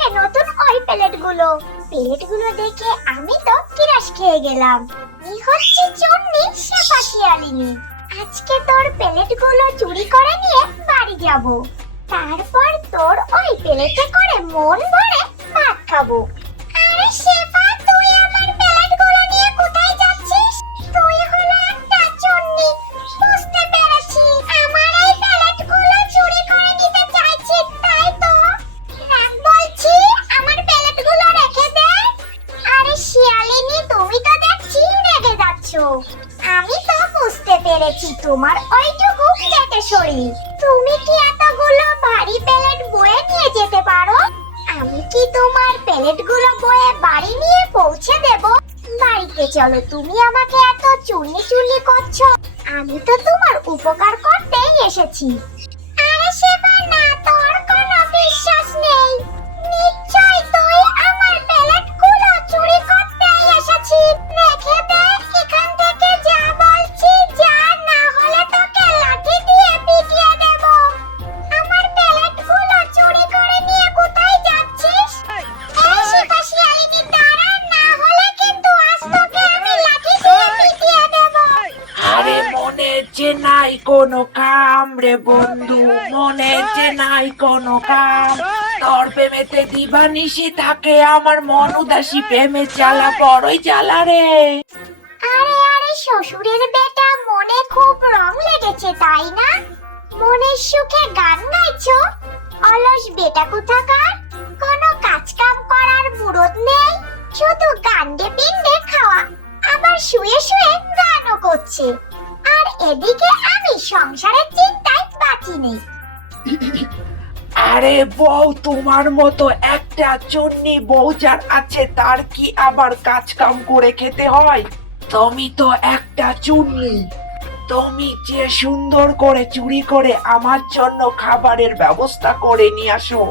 চকচকে নতুন ওই প্লেটগুলো। প্লেটগুলো দেখে আমি তো কিরাস খেয়ে গেলাম। ই হচ্ছে চন্নি, সে পাশিয়ালিনী আজকে তোর প্লেটগুলো চুরি করে নিয়ে বাড়ি যাব। তারপর তোর ওই প্লেটে করে মন ভরে ভাত খাব। পেরেছি তোমার ওইটুকু পেটে শরীর। তুমি কি এতগুলো ভারী প্লেট বয়ে নিয়ে যেতে পারো? আমি কি তোমার প্লেটগুলো বয়ে বাড়ি নিয়ে পৌঁছে দেব? বাড়িতে চলো, তুমি আমাকে এত চুনি চুনি করছ। আমি তো তোমার উপকার করতেই এসেছি। কোনো কাম রে বন্ধু, মনে যে নাই কোনো কাম। তোর প্রেমেতে দিবানিশি থাকে, আমার মন উদাসী প্রেমে জ্বালা, বড়ই জ্বালা রে। আরে আরে, শ্বশুরের বেটা, মনে খুব রং লেগেছে, তাই না? মনের সুখে গান গাইছো? অলস বেটা কোথাকার? কোনো কাজ কাম করার মুরত নেই, শুধু গান্ডে পিন্ডে খাওয়া। আবার শুয়ে শুয়ে গানও করছে। এদিকে আমি সংসারের চিন্তায় বাঁচি নেই আরে বউ তোমার মতো একটা চন্নি বউ যার আছে তার কি আবার কাজ কাম করে খেতে হয়? তুমি তো একটা চুন্নি। তুমি যে সুন্দর করে চুরি করে আমার জন্য খাবারের ব্যবস্থা করে নিয়ে আসো।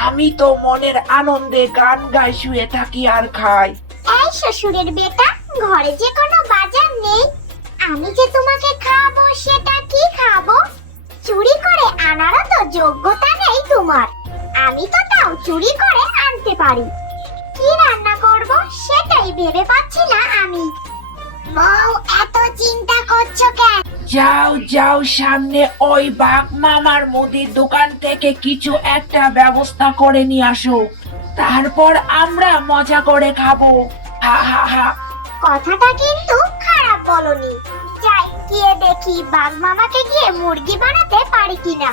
আমি তো মনের আনন্দে গান গাই শুয়ে থাকি আর খাই। এই শ্বশুরের বেটা ঘরে যে কোনো বাজার নেই আমি যে তোমাকে খাব সেটা কি খাব? চুরি করে আনারও তো যোগ্যতা নেই তোমার। আমি তো তাও চুরি করে আনতে পারি। কি রান্না করব সেটাই ভেবে পাচ্ছি না আমি। বউ এত চিন্তা করছ কেন? যাও যাও সামনে ওই বাঘ মামার মুদির দোকান থেকে কিছু একটা ব্যবস্থা করে নিয়ে আসো। তারপর আমরা মজা করে খাব। হা হা হা। কথাটা কিন্তু বলনি। যাই, গিয়ে দেখি বাঘ মামাকে গিয়ে মুরগি বানাতে পারি কিনা।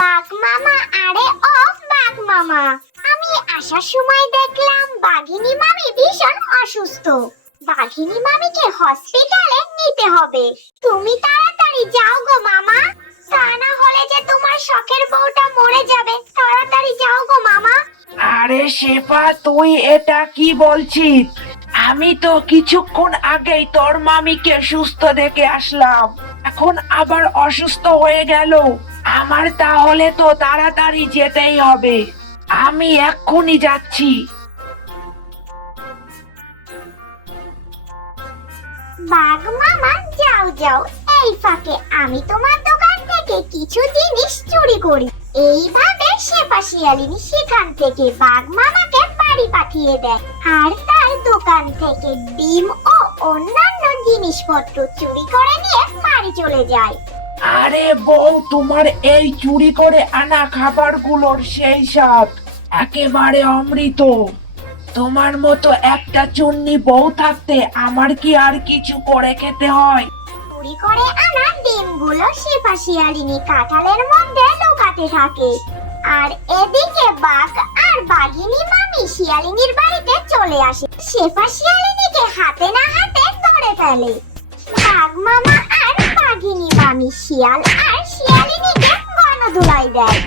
বাঘ মামা, আরে ও বাঘ মামা। আমি আসার সময় দেখলাম বাঘিনী মামি ভীষণ অসুস্থ। বাঘিনী মামিকে হসপিটালে নিতে হবে। তুমি তাড়াতাড়ি যাও গো মামা। তা না হলে যে তোমার শখের বউটা মরে যাবে। তাড়াতাড়ি যাও গো মামা। আরে শেফা তুই এটা কি বলছিস? আমি তো কিছুক্ষণ আগেই তোর মামিকে সুস্থ দেখে আসলাম। এখন আবার অসুস্থ হয়ে গেল। আমার তাহলে তো তাড়াতাড়ি যেতেই হবে। আমি এক্ষুনি যাচ্ছি। বাঘ মামা যাও যাও। এই ফাঁকে আমি তোমার দোকান থেকে কিছু জিনিস চুরি করি। এইভাবে শেফা শিয়ালিনী সেখান থেকে বাঘ মামাকে বাড়ি পাঠিয়ে দেয়। আর তার দোকান থেকে ডিম ও অন্যান্য জিনিসপত্র চুরি করে নিয়ে বাড়ি চলে যায়। আরে বউ তোমার এই চুরি করে আনা খাবারগুলোর সেই স্বাদ একেবারে অমৃত। তোমার মতো একটা চুন্নি বউ থাকতে আমার কি আর কিছু করে খেতে হয়? চুরি করে আনা ডিমগুলো শিয়ালিনী কাঁঠালের মধ্যে লুকাতে থাকে। আর এদিকে বাঘ আর বাঘিনী মামি শিয়ালিনীর বাড়িতে চলে আসে। শেফা শিয়ালিনীকে হাতে না হাতে ধরে ফেলে। বাঘ মামা আর বাঘিনী মামি শিয়াল আর শিয়ালিনীকে ধুলাই দেয়।